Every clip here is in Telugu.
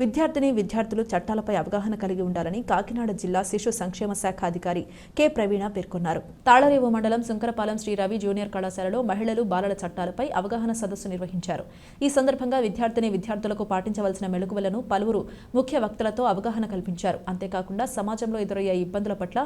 విద్యార్థిని విద్యార్థులు చట్టాలపై అవగాహన కలిగి ఉండాలని కాకినాడ జిల్లా శిశు సంక్షేమ శాఖ అధికారి కె. ప్రవీణ పేర్కొన్నారు. తాళరేవు మండలం శంకరపాలెం శ్రీ రవి జూనియర్ కళాశాలలో మహిళలు బాలల చట్టాలపై అవగాహన సదస్సు నిర్వహించారు. ఈ సందర్భంగా విద్యార్థిని విద్యార్థులకు పాటించవలసిన మెళుకువలను పలువురు ముఖ్య వక్తలతో అవగాహన కల్పించారు. అంతేకాకుండా సమాజంలో ఎదురయ్యే ఇబ్బందుల పట్ల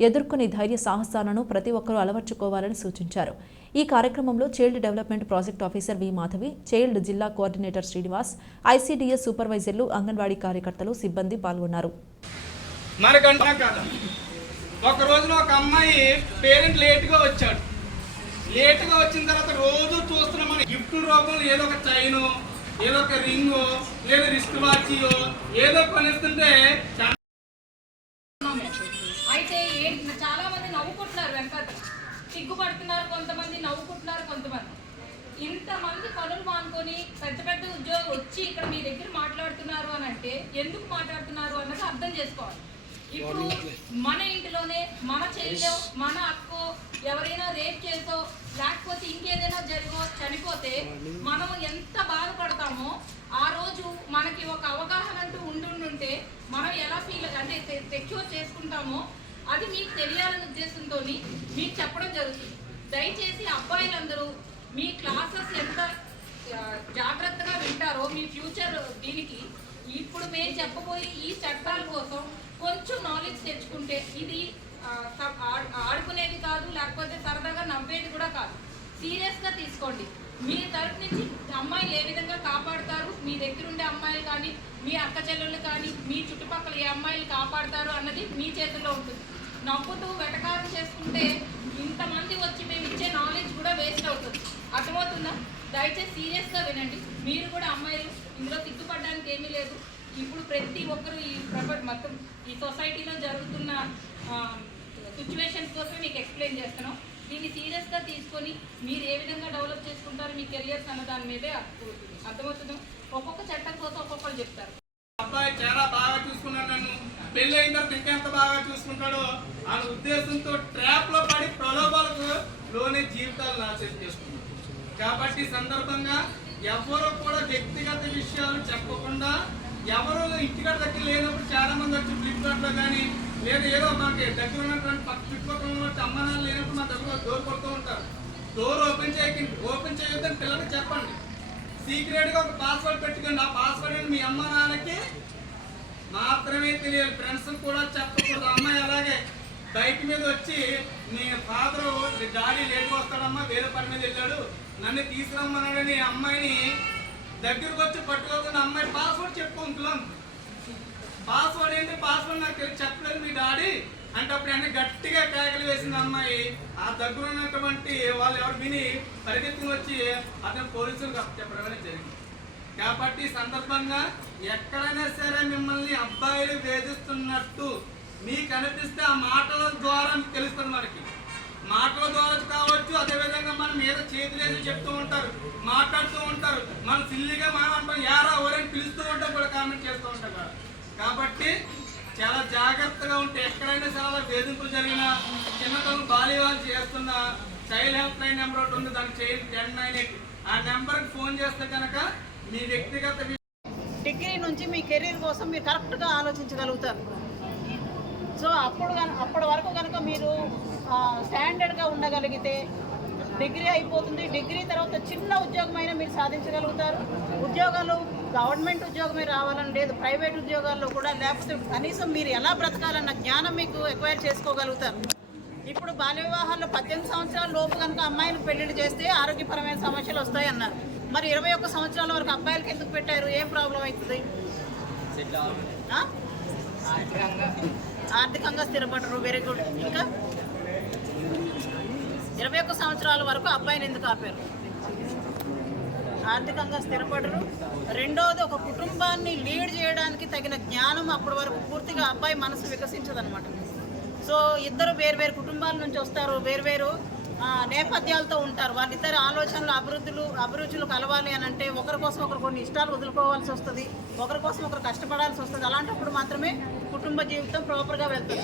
ఎదుర్కొనే ధైర్య సాహసాలను ప్రతి ఒక్కరూ అలవర్చుకోవాలని సూచించారు. ఈ కార్యక్రమంలో child development project officer V Madhavi child జిల్లా కోఆర్డినేటర్ శ్రీనివాస్ ఐసీడీఎస్ సూపర్వైజర్లు అంగన్వాడీ కార్యకర్తలు సిబ్బంది పాల్గొన్నారు. ఒక రోజున ఒక అమ్మాయి పేరెంట్ లేట్గా వచ్చాడు. లేట్గా వచ్చిన తర్వాత రోజు చూస్తున్నాం మన గిఫ్ట్ రూపంలో ఏదో ఒక చైను ఏదో ఒక రింగ్ లేదా రిస్ట్ వాచ్ ఏదో కొనిస్తుంటే ఇంతమంది పనులు మానుకొని పెద్ద పెద్ద ఉద్యోగం వచ్చి ఇక్కడ మీ దగ్గర మాట్లాడుతున్నారు అని అంటే ఎందుకు మాట్లాడుతున్నారు అన్నది అర్థం చేసుకోవాలి. ఇప్పుడు మన ఇంటిలోనే మన చెల్లో మన అక్కో ఎవరైనా రేప్ చేసో లేకపోతే ఇంకేదైనా జరిగో చనిపోతే మనం ఎంత బాధపడతామో ఆ రోజు మనకి ఒక అవగాహన అంటూ ఉండుంటే మనం ఎలా ఫీల్ అంటే సెక్యూర్ చేసుకుంటామో అది మీకు తెలియాలనే ఉద్దేశంతో మీకు చెప్పడం జరుగుతుంది. దయచేసి అబ్బాయిలందరూ మీ క్లాసెస్ ఎంత జాగ్రత్తగా వింటారో మీ ఫ్యూచర్ దీనికి. ఇప్పుడు మేము చెప్పబోయే ఈ చట్టాల కోసం కొంచెం నాలెడ్జ్ తెచ్చుకుంటే ఇది ఆడుకునేది కాదు లేకపోతే సరదాగా నవ్వేది కూడా కాదు. సీరియస్గా తీసుకోండి. మీ తరఫు నుంచి అమ్మాయిలు ఏ విధంగా కాపాడుతారు? మీ దగ్గర ఉండే అమ్మాయిలు కానీ మీ అక్క చెల్లెళ్ళు కానీ మీ చుట్టుపక్కల ఏ అమ్మాయిలు కాపాడుతారు అన్నది మీ చేతిలో ఉంటుంది. నవ్వుతూ వెటకారం చేసుకుంటే ఇంతమంది వచ్చి మేము ఇచ్చే నాలెడ్జ్ కూడా వేస్ట్ అవుతుంది. అర్థమవుతుందా? దయచేసి సీరియస్గా వినండి. మీరు కూడా అమ్మాయిలు ఇందులో సిగ్గుపడడానికి ఏమీ లేదు. ఇప్పుడు ప్రతి ఒక్కరు ఈ ప్రపంచ మొత్తం ఈ సొసైటీలో జరుగుతున్న సిచ్యువేషన్స్ కోసం మీకు ఎక్స్ప్లెయిన్ చేస్తున్నాం దీన్ని సీరియస్గా తీసుకొని మీరు ఏ విధంగా డెవలప్ చేసుకుంటారు మీ కెరియర్స్ అన్న దాని మీదే అర్థమవుతుంది అర్థమవుతుందా? ఒక్కొక్క చట్టం కోసం ఒక్కొక్కరు చెప్తారు. అబ్బాయి చాలా బాగా చూసుకున్నాడు నన్ను. పెళ్ళి అయిన తర్వాత ఇంకెంత బాగా చూసుకుంటాడో ఆ ఉద్దేశంతో ట్రాప్లో పడి ప్రలోభాలకు లోనే జీవితాలు నాశనం చేసుకున్నాడు. కాబట్టి సందర్భంగా ఎవరు కూడా వ్యక్తిగత విషయాలు చెప్పకుండా ఎవరు ఇంటికాడ దగ్గర లేనప్పుడు చాలా మంది వచ్చి ఫ్లిప్కార్ట్లో కానీ లేదా ఏదో మనకి దగ్గర ఉన్నటువంటి పక్క చుట్టుపక్కల ఉన్న అమ్మ నాన్న లేనప్పుడు మా దగ్గర డోర్ కొడుతూ ఉంటారు. డోర్ ఓపెన్ చేయకండి. ఓపెన్ చేయొద్దని పిల్లలకి చెప్పండి. సీక్రెట్గా ఒక పాస్వర్డ్ పెట్టుకోండి. ఆ పాస్వర్డ్ మీ అమ్మ నాన్నకి మాత్రమే తెలియాలి. ఫ్రెండ్స్ కూడా చెప్పకూడదు. అమ్మాయి అలాగే బయట మీద వచ్చి మీ డాడీ లేట్ వస్తాడమ్మా వేరే పని మీద వెళ్ళాడు. నన్ను తీసుకురమ్మన్నాడని అమ్మాయిని దగ్గరకు వచ్చి పట్టుకోకుండా అమ్మాయి పాస్వర్డ్ చెప్పుకుంటున్నాం పాస్వర్డ్ ఏంటి? పాస్వర్డ్ నాకు చెప్పలేదు మీ డాడీ. అంటే అప్పుడు అన్ని గట్టిగా కేకలు వేసింది అమ్మాయి. ఆ దగ్గర ఉన్నటువంటి వాళ్ళు ఎవరు విని పరిగెత్తుకుని వచ్చి అతను పోలీసులకు చెప్పడమే జరిగింది. కాబట్టి సందర్భంగా ఎక్కడైనా సరే మిమ్మల్ని అబ్బాయిలు వేధిస్తున్నట్టు మీకు అనిపిస్తే ఆ మాటల ద్వారా తెలుస్తుంది మనకి. మాటల ద్వారా కావచ్చు అదేవిధంగా మనం ఏదో చేతులేసి చెప్తూ ఉంటారు మాట్లాడుతూ ఉంటారు. మనం సిల్లిగా మనం అంటాం యారా ఎవరైనా పిలుస్తూ ఉంటాం కూడా కామెంట్ చేస్తూ ఉంటాం కదా. కాబట్టి చాలా జాగ్రత్తగా ఉంటే ఎక్కడైనా చాలా వేధింపులు జరిగినా చిన్నతనం బాల్యవాళ్ళు చేస్తున్న చైల్డ్ హెల్ప్ లైన్ నెంబర్ ఒకటి ఉంది దానికి చైల్డ్ టెన్ నైన్ ఎయిట్ ఆ నెంబర్కి ఫోన్ చేస్తే కనుక మీ వ్యక్తిగత డిగ్రీ నుంచి మీ కెరీర్ కోసం మీరు కరెక్ట్గా ఆలోచించగలుగుతారు. సో అప్పుడు అప్పటి వరకు కనుక మీరు స్టాండర్డ్గా ఉండగలిగితే డిగ్రీ అయిపోతుంది. డిగ్రీ తర్వాత చిన్న ఉద్యోగమైనా మీరు సాధించగలుగుతారు. ఉద్యోగాలు గవర్నమెంట్ ఉద్యోగమే రావాలని లేదు. ప్రైవేట్ ఉద్యోగాల్లో కూడా లేకపోతే కనీసం మీరు ఎలా బ్రతకాలన్న జ్ఞానం మీకు ఎక్వైర్ చేసుకోగలుగుతారు. ఇప్పుడు బాల్య వివాహాల్లో పద్దెనిమిది సంవత్సరాల లోపు కనుక అమ్మాయిలు పెళ్ళిళ్ళు చేస్తే ఆరోగ్యపరమైన సమస్యలు వస్తాయన్నారు. మరి ఇరవై ఒక్క సంవత్సరాల వరకు అబ్బాయిలకి ఎందుకు పెట్టారు? ఏం ప్రాబ్లం అవుతుంది? ఆర్థికంగా. స్థిరపడరు. వెరీ గుడ్ ఇంకా? ఇరవై ఒక్క సంవత్సరాల వరకు అబ్బాయిని ఎందుకు ఆపారు? ఆర్థికంగా స్థిరపడరు. రెండవది ఒక కుటుంబాన్ని లీడ్ చేయడానికి తగిన జ్ఞానం అప్పటి వరకు పూర్తిగా అబ్బాయి మనసు వికసించదనమాట సో ఇద్దరు వేరు వేరు కుటుంబాల నుంచి వస్తారు. వేరు వేరు నేపథ్యాలతో ఉంటారు. వాళ్ళిద్దరు ఆలోచనలు అభివృద్ధులు అభిరుచులు కలవాలి అని అంటే ఒకరి కోసం ఒకరు కొన్ని ఇష్టాలు వదులుకోవాల్సి వస్తుంది ఒకరి కోసం ఒకరు కష్టపడాల్సి వస్తుంది. అలాంటప్పుడు మాత్రమే కుటుంబ జీవితం ప్రాపర్గా వెళ్తుంది.